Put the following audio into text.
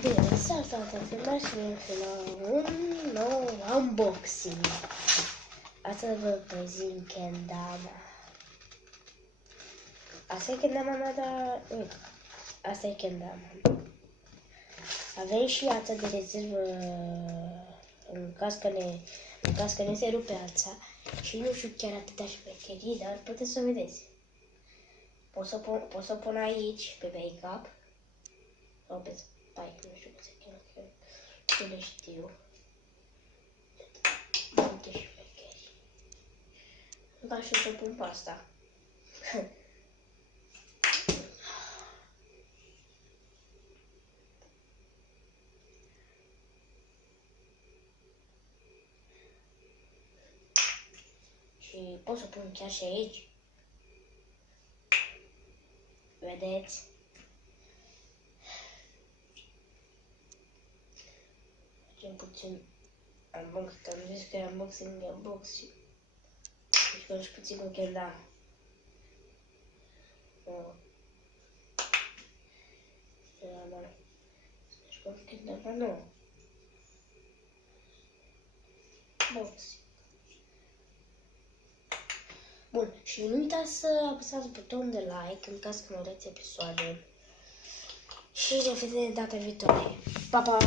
Bine, salutare, filmare și la un nou unboxing. Astăzi vă prezint kendama. Asta e kendama mea, dar... Asta e kendama. Avem și ața de rezervă în caz că ne se rupe ața. Și nu știu chiar atâta șmecherii, dar puteți să vedeți. Pot să o pun aici, pe make-up. Sau pe spike, nu știu cum se cheamă, că nu le știu. Multe șmecheri. Dar și să pun pe asta. Și pot să pun chiar și aici. Vedeți? Facem puțin unboxing, că am zis că e unboxing. Deci că și puțin cu kendama. Deci cu kendama nu. Boxing. Bun, și nu uitați să apăsați butonul de like în caz că nu vreți episoade. Și ne vedem data viitoare. Pa, pa!